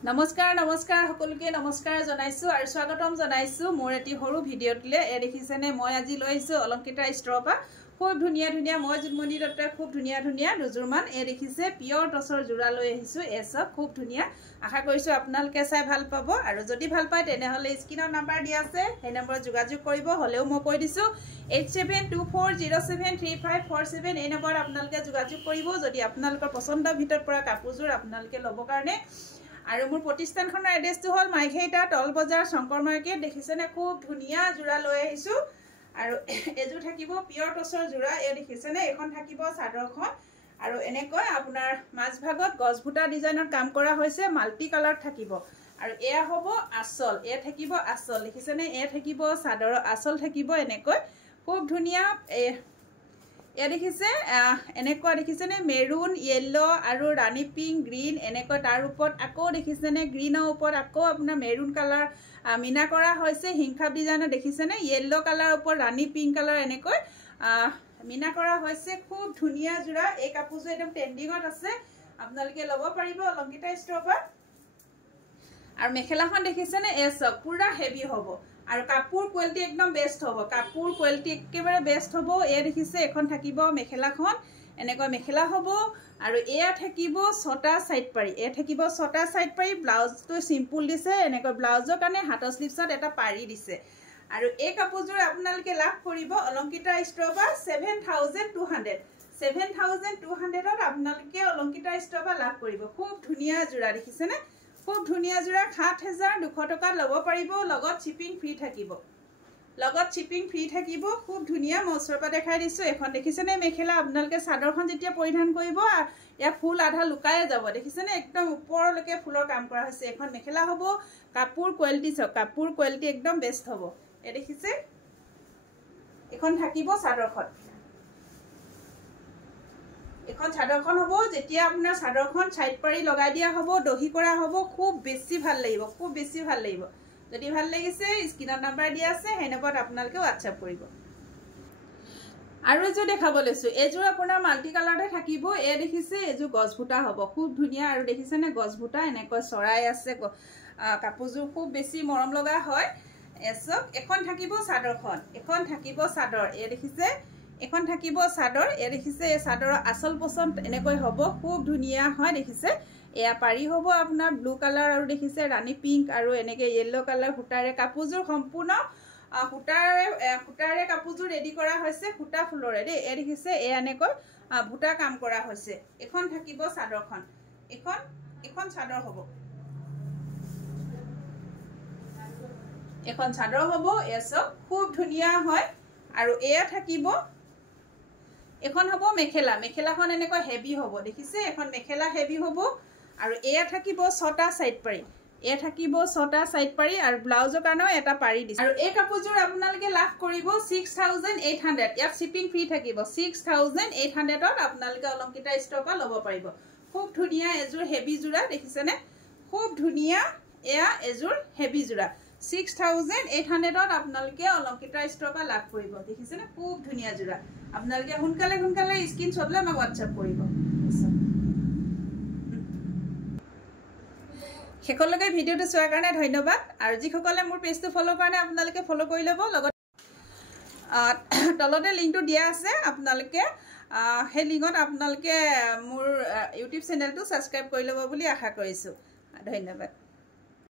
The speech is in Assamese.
নমস্কাৰ সকলোকে নমস্কাৰ জনাইছো আৰু স্বাগতম জনাইছো মোৰ এটি সৰু ভিডিঅ'টলে এ দেখিছেনে মই আজি লৈছো অলংকিতা ষ্টৰৰ পৰা খুব ধুনিয়া মই জুনমণি দত্তই খুব ধুনিয়া দুজুৰমান এ দেখিছে পিয়ৰ টছৰ জোৰা লৈ আহিছো এসব খুব ধুনিয়া আশা কৰিছো আপোনালোকে চাই ভাল পাব আৰু যদি ভাল পায় তেনেহলে স্ক্ৰিনৰ নাম্বাৰ দিয়া আছে সেই নম্বৰত যোগাযোগ কৰিব হলেও মই কৈ দিছো 8724073547 এই নম্বৰত আপোনালোকে যোগাযোগ কৰিব যদি আপোনালোকৰ পছন্দৰ ভিতৰত পৰা কাপোৰজোৰ আপোনালোকে ল'ব কাৰণে আৰু মোৰ প্ৰতিষ্ঠানখনৰ এড্ৰেছটো হল মাইখেইটা টল বজাৰ শংকৰ মাৰ্কেট দেখিছেনে খুব ধুনিয়া জোৰা লৈ আহিছো আৰু এজু থাকিব পিয়ৰ টছৰ জোৰা এ দেখিছেনে এখন থাকিব চাদৰখন আৰু এনেকৈ আপোনাৰ মাছ ভাগত গছভুটা ডিজাইনৰ কাম কৰা হৈছে মাল্টি কালাৰ থাকিব আৰু এয়া হ'ব আসল এ থাকিব আসল দেখিছেনে এ থাকিব চাদৰৰ আসল থাকিব এনেকৈ খুব ধুনিয়া এ দেখিছে এনেকুৱা দেখিছেনে মেৰুন ইয়েলো আৰু ৰাণী পিংক গ্ৰীন এনেকৈ তাৰ ওপৰত আকৌ দেখিছেনে গ্ৰীনৰ ওপৰত আকৌ আপোনাৰ মেৰুন কালাৰ মিনা কৰা হৈছে হিংখাব ডিজাইনৰ দেখিছেনে ইয়েলো কালাৰ ওপৰত ৰাণী পিংক কালাৰ এনেকৈ মিনা কৰা হৈছে খুব ধুনিয়া জোৰা এই কাপোৰযোৰ একদম ট্ৰেন্ডিঙত আছে আপোনালোকে ল'ব পাৰিব অলংকিতা ষ্টৰৰ পৰা আৰু মেখেলাখন দেখিছেনে এসব পুৰা হেভি হ'ব আৰু কাপোৰ কোৱালিটি একদম বেষ্ট হ'ব কাপোৰ কোৱালিটি একেবাৰে বেষ্ট হ'ব এ দেখিছে এখন থাকিব মেখেলাখন এনেকৈ মেখেলা হ'ব আৰু এয়া থাকিব ছটা সাইড পাৰি এ থাকিব ছটা সাইড পাৰি ব্লাউজটো সিম্পল দিছে এনেকৈ ব্লাউজৰ কাৰণে হাতৰ স্লিভছত এটা পাৰি দিছে আৰু এই কাপোৰযোৰ আপোনালোকে লাভ কৰিব অলংকিতা ষ্টৰৰ পৰা 7200 ত আপোনালোকে অলংকিতা ষ্টৰৰ পৰা লাভ কৰিব খুব ধুনিয়া জোৰা দেখিছেনে খুব ধুনিয়া জোৰা 7200 টকা ল'ব পাৰিব লগত শিপিং ফ্ৰী থাকিব খুব ধুনিয়া মই ওচৰৰ পৰা দেখাই দিছো এখন দেখিছেনে মেখেলা আপোনালোকে চাদৰখন যেতিয়া পৰিধান কৰিব ইয়া ফুল আধা লুকাই যাব দেখিছেনে একদম ওপৰলৈকে ফুলৰ কাম কৰা হৈছে এখন মেখেলা হ'ব কাপোৰ কোৱালিটি চাওক কাপোৰ কোৱালিটি একদম বেষ্ট হ'ব এ দেখিছে এখন থাকিব চাদৰখন এখন চাদৰখন হ'ব যেতিয়া আপোনাৰ চাদৰখন সাইড পাৰি লগাই দিয়া হ'ব দহি কৰা হ'ব খুব বেছি ভাল লাগিব যদি ভাল লাগিছে স্ক্ৰিনৰ নাম্বাৰ দিয়া আছে সেই নম্বৰত আপোনালোকে WhatsApp কৰিব আৰু এজো দেখাব লৈছো এজো আপোনাৰ মাল্টি কালাৰতে থাকিব এ দেখিছে এজো গছভুটা হ'ব খুব ধুনিয়া আৰু দেখিছেনে গছভুটা এনেকৈ চৰাই আছে কাপোৰজোৰ খুব বেছি মৰম লগা হয় এসব এখন থাকিব চাদৰখন এখন থাকিব চাদৰ এ দেখিছে এখন থাকিব চাদৰ এ দেখিছে এই চাদৰৰ আসল পছন্দ এনেকৈ হ'ব খুব ধুনিয়া হয় দেখিছে এয়া পাৰি হ'ব আপোনাৰ ব্লু কালাৰ আৰু দেখিছে ৰাণী পিংক আৰু এনেকৈ ইয়েলো কালাৰ হুটাৰে কাপোৰজোৰ সম্পূৰ্ণ হুটাৰে কাপোৰজোৰ ৰেডি কৰা হৈছে হুটা ফুলৰে দেই এ দেখিছে এ এনেকৈ ভুটা কাম কৰা হৈছে এখন থাকিব চাদৰখন এখন চাদৰ হ'ব এখন চাদৰ হ'ব এসব খুব ধুনিয়া হয় আৰু এয়া থাকিব এখন হ'ব মেখেলাখন এনেকৈ হেভি হ'ব দেখিছে এখন মেখেলা হেভি হ'ব আৰু এয়া থাকিব ছটা সাইড পাৰি আৰু ব্লাউজৰ কাৰণেও এটা পাৰি দিছে আৰু এই কাপোৰজোৰ আপোনালোকে লাভ কৰিব 6800 ইয়াত শিপিং ফ্ৰী থাকিব 6800 ত আপোনালোকে অলংকিতা ষ্টৰৰ পৰা ল'ব পাৰিব খুব ধুনিয়া এজোৰ হেভি জোৰা দেখিছেনে খুব ধুনিয়া এয়া এজোৰ হেভি জোৰা 6800 ত আপোনালোকে অলংকিতা ষ্টৰৰ পৰা লাভ কৰিব দেখিছেনে খুব ধুনিয়া জোৰা আপোনালোকে সোনকালে স্ক্ৰিনশ্বট লৈ আমাক WhatsApp কৰিব শেষলৈকে ভিডিঅ'টো চোৱাৰ কাৰণে ধন্যবাদ আৰু যিসকলে মোৰ পেজটো ফলো কাৰণে আপোনালোকে ফলো কৰি ল'ব লগত তলতে লিংকটো দিয়া আছে আপোনালোকে সেই লিংকত আপোনালোকে মোৰ ইউটিউব চেনেলটো সাবস্ক্ৰাইব কৰি ল'ব বুলি আশা কৰিছো ধন্যবাদ